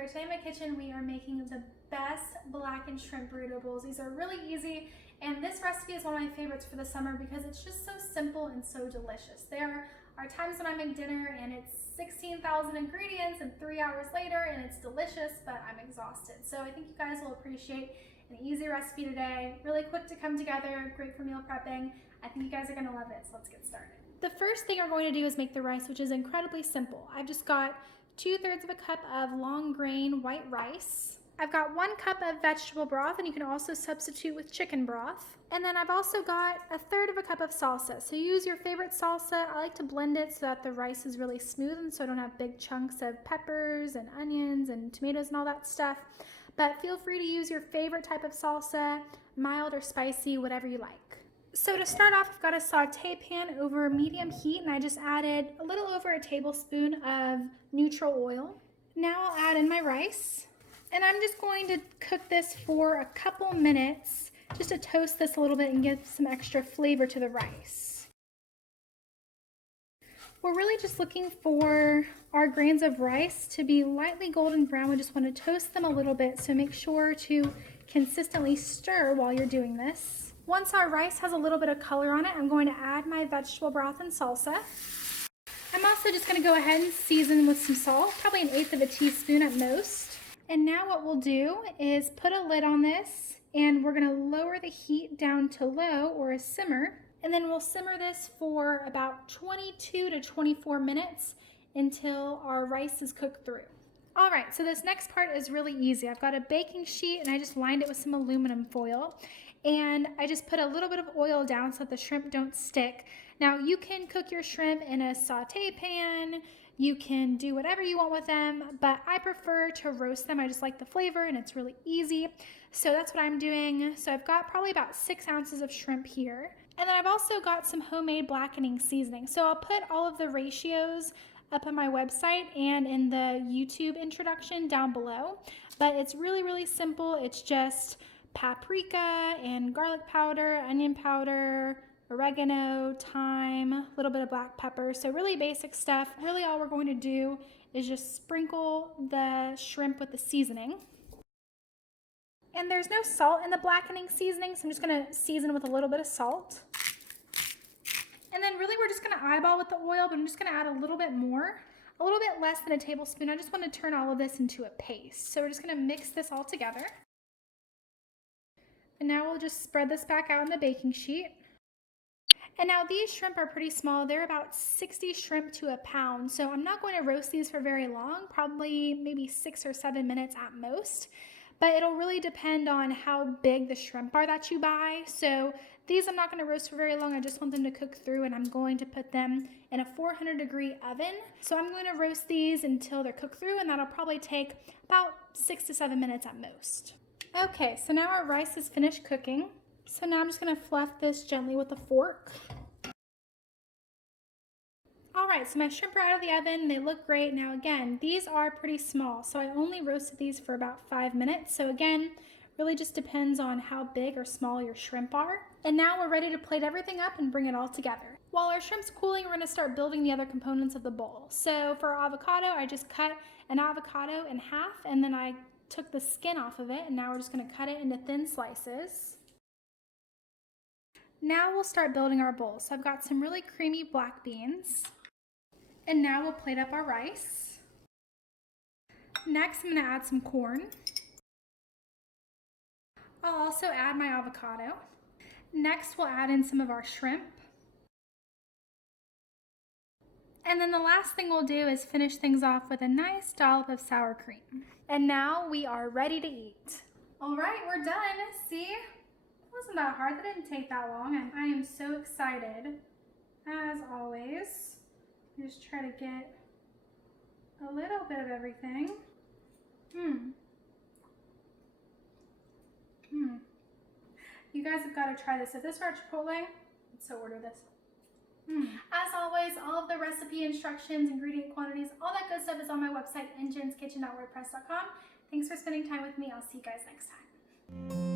For today in my kitchen, we are making the best blackened shrimp burrito bowls. These are really easy, and this recipe is one of my favorites for the summer because it's just so simple and so delicious. There are times when I make dinner and it's 16,000 ingredients and 3 hours later and it's delicious, but I'm exhausted. So I think you guys will appreciate an easy recipe today. Really quick to come together, great for meal prepping. I think you guys are gonna love it, so let's get started. The first thing we're going to do is make the rice, which is incredibly simple. I've just got 2/3 of a cup of long grain white rice. I've got 1 cup of vegetable broth, and you can also substitute with chicken broth. And then I've also got 1/3 of a cup of salsa. So use your favorite salsa. I like to blend it so that the rice is really smooth and so I don't have big chunks of peppers and onions and tomatoes and all that stuff. But feel free to use your favorite type of salsa, mild or spicy, whatever you like. So to start off, I've got a saute pan over medium heat, and I just added a little over a tablespoon of neutral oil. Now I'll add in my rice, and I'm just going to cook this for a couple minutes just to toast this a little bit and give some extra flavor to the rice. We're really just looking for our grains of rice to be lightly golden brown. We just want to toast them a little bit, so make sure to consistently stir while you're doing this. Once our rice has a little bit of color on it, I'm going to add my vegetable broth and salsa. I'm also just going to go ahead and season with some salt, probably 1/8 of a teaspoon at most. And now what we'll do is put a lid on this, and we're going to lower the heat down to low or a simmer. And then we'll simmer this for about 22 to 24 minutes until our rice is cooked through. All right, so this next part is really easy. I've got a baking sheet, and I just lined it with some aluminum foil. And I just put a little bit of oil down so that the shrimp don't stick. Now you can cook your shrimp in a saute pan, you can do whatever you want with them, but I prefer to roast them. I just like the flavor and it's really easy. So that's what I'm doing. So I've got probably about 6 ounces of shrimp here. And then I've also got some homemade blackening seasoning. So I'll put all of the ratios up on my website and in the YouTube introduction down below. But it's really, really simple. It's just paprika and garlic powder, onion powder, oregano, thyme, a little bit of black pepper. So really basic stuff. Really all we're going to do is just sprinkle the shrimp with the seasoning. And there's no salt in the blackening seasoning, so I'm just going to season with a little bit of salt. And then really we're just going to eyeball with the oil, but I'm just going to add a little bit more, a little bit less than a tablespoon. I just want to turn all of this into a paste. So we're just going to mix this all together. And now we'll just spread this back out on the baking sheet. And now these shrimp are pretty small. They're about 60 shrimp to a pound. So I'm not going to roast these for very long, probably maybe 6 or 7 minutes at most. But it'll really depend on how big the shrimp are that you buy. So these I'm not going to roast for very long. I just want them to cook through, and I'm going to put them in a 400-degree oven. So I'm going to roast these until they're cooked through, and that'll probably take about 6 to 7 minutes at most. Okay, so now our rice is finished cooking. So now I'm just going to fluff this gently with a fork. All right, so my shrimp are out of the oven. They look great. Now again, these are pretty small, so I only roasted these for about 5 minutes. So again, really just depends on how big or small your shrimp are. And now we're ready to plate everything up and bring it all together. While our shrimp's cooling, we're going to start building the other components of the bowl. So for our avocado, I just cut an avocado in half, and then I took the skin off of it, and now we're just going to cut it into thin slices. Now we'll start building our bowl. So I've got some really creamy black beans, and now we'll plate up our rice. Next, I'm going to add some corn. I'll also add my avocado. Next, we'll add in some of our shrimp. And then the last thing we'll do is finish things off with a nice dollop of sour cream. And now we are ready to eat. All right, we're done. See? It wasn't that hard. That didn't take that long. And I am so excited, as always. Just try to get a little bit of everything. You guys have got to try this. If this were at Chipotle, so order this. As always, all of the recipe instructions, ingredient quantities, all that good stuff is on my website, engenskitchen.wordpress.com. Thanks for spending time with me. I'll see you guys next time.